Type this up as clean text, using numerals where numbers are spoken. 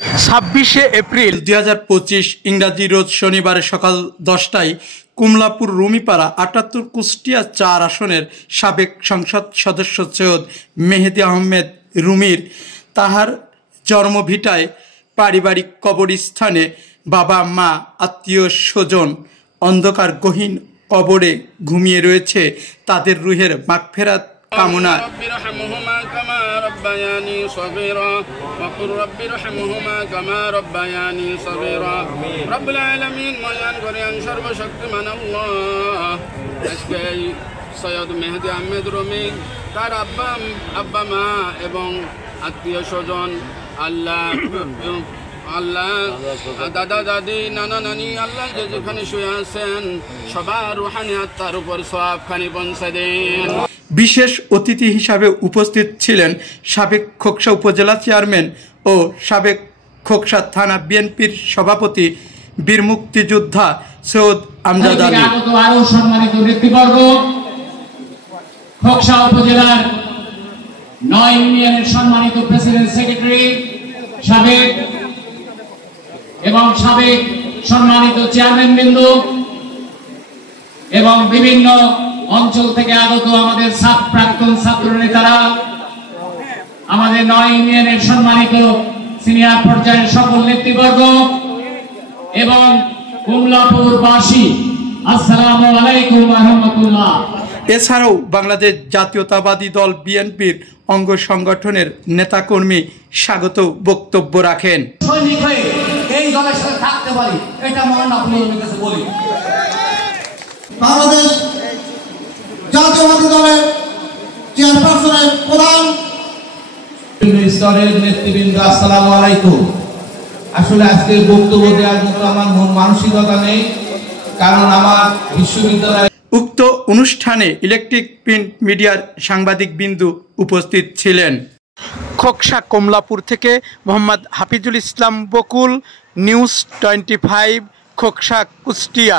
26শে April 2025 ইংরাজি রোজ শনিবার সকাল 10টায় কমলাপুর রুমিপাড়া 78 কুষ্টিয়া 4 আসনের সাবেক সংসদ সদস্য সৈয়দ মেহেদী আহমেদ রুমির তাহার জন্মভিটায় পারিবারিক কবরস্থানে বাবা মা আত্মীয় স্বজন অন্ধকার গহীন কবরে ঘুমিয়ে রয়েছে। তাদের রুহের মাগফিরাত কামনা। সৈয়দ মেহেদী আহমেদ রুমি তার আব্বা মা এবং আত্মীয় স্বজন আল্লাহ দাদা দাদি নানা নানি আল্লাহ যেখানে শুয়ে আছেন সবার রুহানি আত্মার উপর সওয়াবখানি পৌঁছে দিন। বিশেষ অতিথি হিসাবে উপস্থিত ছিলেন সাবেক খোকসা উপজেলা চেয়ারম্যান ও সাবেক খোকসা থানা বিএনপির সভাপতি বীর মুক্তিযোদ্ধা সৈয়দ আমজাদ আলী। আরো সম্মানিত ব্যক্তিবর্গ, খোকসা উপজেলার 9 ইউনিয়নের সম্মানিত প্রেসিডেন্ট সেক্রেটারি সাবেক এবং সাবেক সম্মানিত চেয়ারম্যান বিন্দু এবং বিভিন্ন অঞ্চল থেকে আগত আমাদের প্রাক্তন ছাত্র নেতারা, আমাদের 9 ইউনিয়নের সম্মানিত সিনিয়র পর্যায়ের সকল নেতৃবর্গ এবং কমলাপুরবাসী, আসসালামু আলাইকুম ওয়া রাহমাতুল্লাহ। এছাড়াও বাংলাদেশ জাতীয়তাবাদী দল বিএনপির অঙ্গ সংগঠনের নেতাকর্মী স্বাগত বক্তব্য রাখেন। সৈনিক হয়ে এই দলের সাথে থাকতে পারি, এটা মহান আপনাদের কাছে বলি। বাংলাদেশ জাতীয়তাবাদী দলের চেয়ারপারসনের প্রধান স্তরের নেতৃবৃন্দ, আসসালামু আলাইকুম। আসলে আজকে বক্তব্য দেওয়ার মতো আমার মন মানসিকতা নেই, কারণ আমার বিশ্ববিদ্যালয়। উক্ত অনুষ্ঠানে ইলেকট্রিক প্রিন্ট মিডিয়ার সাংবাদিক বিন্দু উপস্থিত ছিলেন। খোকসা কমলাপুর থেকে মোহাম্মদ হাফিজুল ইসলাম বকুল, নিউজ 25, খোকসা কুষ্টিয়া।